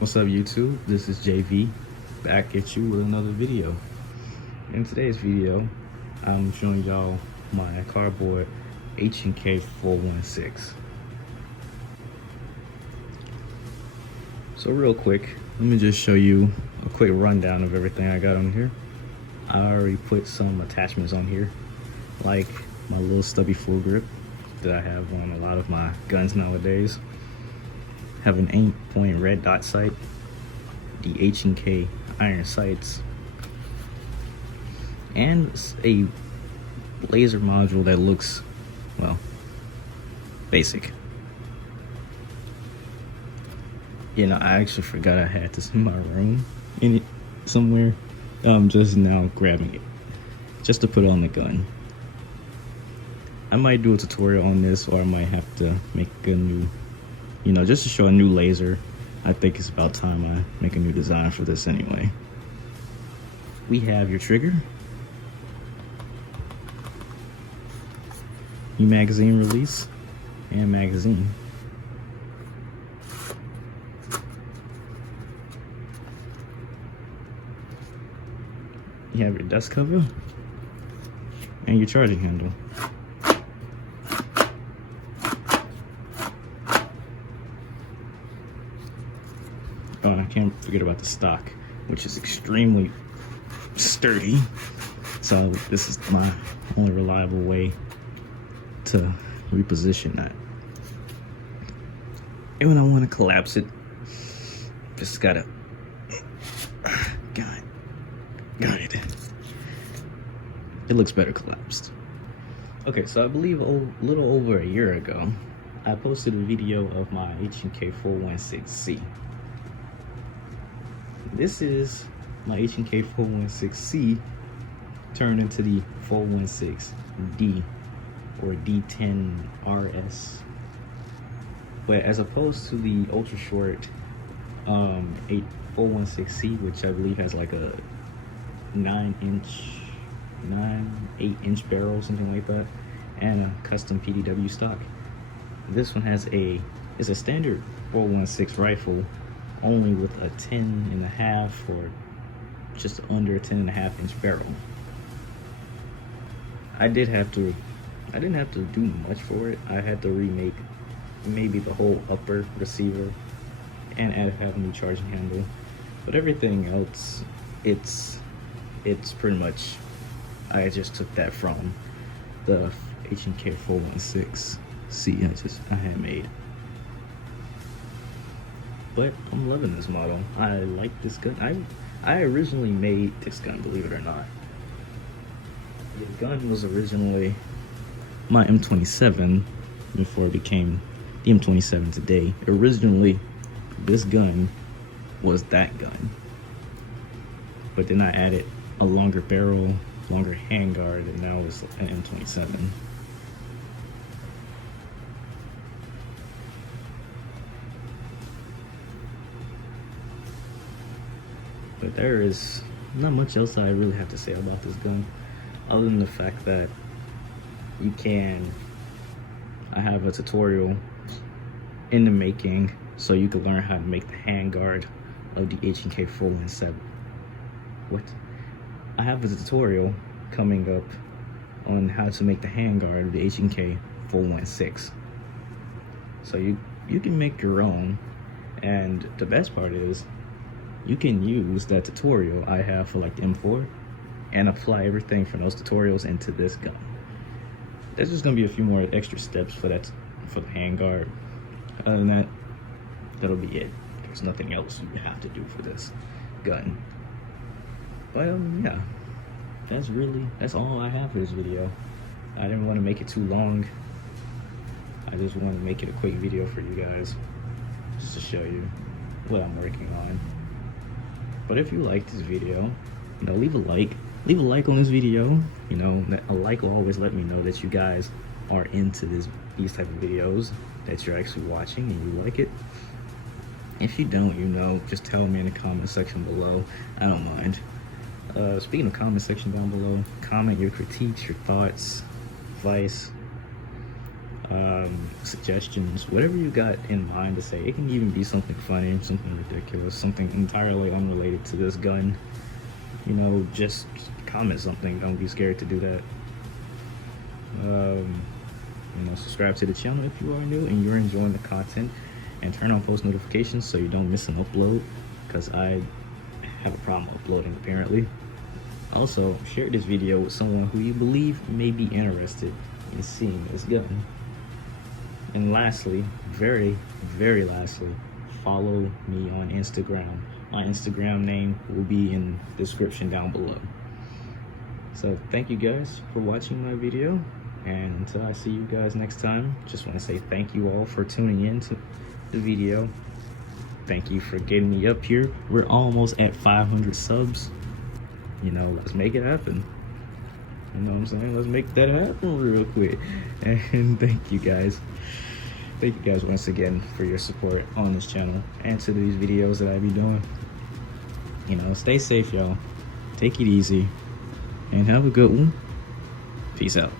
What's up YouTube? This is JV back at you with another video. In today's video, I'm showing y'all my cardboard H&K 416. So real quick, let me just show you a quick rundown of everything I got on here. I already put some attachments on here, like my little stubby full grip that I have on a lot of my guns nowadays. Have an 8-point red dot sight, the H&K iron sights, and a laser module that looks, well, basic. You know, I actually forgot I had this in my room, in it somewhere. I'm just now grabbing it, just to put on the gun. I might do a tutorial on this, or I might have to make a new, just to show a new laser. I think it's about time I make a new design for this anyway. We have your trigger, your magazine release, and magazine. You have your dust cover and your charging handle. Oh, and I can't forget about the stock, which is extremely sturdy. So this is my only reliable way to reposition that. And when I want to collapse it, just gotta, got it. It looks better collapsed. Okay, so I believe a little over a year ago, I posted a video of my H&K 416C. This is my H&K 416C turned into the 416D or D10RS. But as opposed to the ultra short 416C, which I believe has like a 8-inch barrel, something like that, and a custom PDW stock. This one is a standard 416 rifle, only with a 10.5 or just under a 10.5-inch barrel. I didn't have to do much for it. I had to remake maybe the whole upper receiver and have a new charging handle, but everything else, it's pretty much, I just took that from the H&K 416C I had made. But I'm loving this model. I like this gun. I originally made this gun, believe it or not. The gun was originally my M27 before it became the M27 today. Originally, this gun was that gun. But then I added a longer barrel, longer handguard, and now it's an M27. But there is not much else I really have to say about this gun, other than the fact that I have a tutorial in the making, so you can learn how to make the handguard of the H&K 417. What? I have a tutorial coming up on how to make the handguard of the H&K 416. So you can make your own, and the best part is you can use that tutorial I have for like the M4 and apply everything from those tutorials into this gun. There's just gonna be a few more extra steps for the handguard. Other than that, that'll be it. There's nothing else you have to do for this gun. But yeah, that's all I have for this video. I didn't want to make it too long. I just wanted to make it a quick video for you guys, just to show you what I'm working on. But if you like this video, leave a like on this video. A like will always let me know that you guys are into these type of videos, that you're actually watching and you like it. If you don't, just tell me in the comment section below. I don't mind. Speaking of comment section down below, comment your critiques, your thoughts, advice. suggestions, whatever you got in mind to say. It can even be something funny, something ridiculous, something entirely unrelated to this gun. You know, just comment something. Don't be scared to do that. You know, subscribe to the channel if you are new and you're enjoying the content, and turn on post notifications so you don't miss an upload, because I have a problem uploading apparently. Also, share this video with someone who you believe may be interested in seeing this gun. And lastly, very lastly, follow me on Instagram. My Instagram name will be in the description down below. So thank you guys for watching my video, and until I see you guys next time, just want to say thank you all for tuning in to the video. Thank you for getting me up here. We're almost at 500 subs. You know, let's make it happen. You know what I'm saying? Let's make that happen real quick. And thank you guys. Thank you guys once again for your support on this channel and to these videos that I be doing. You know, stay safe, y'all. Take it easy and have a good one. Peace out.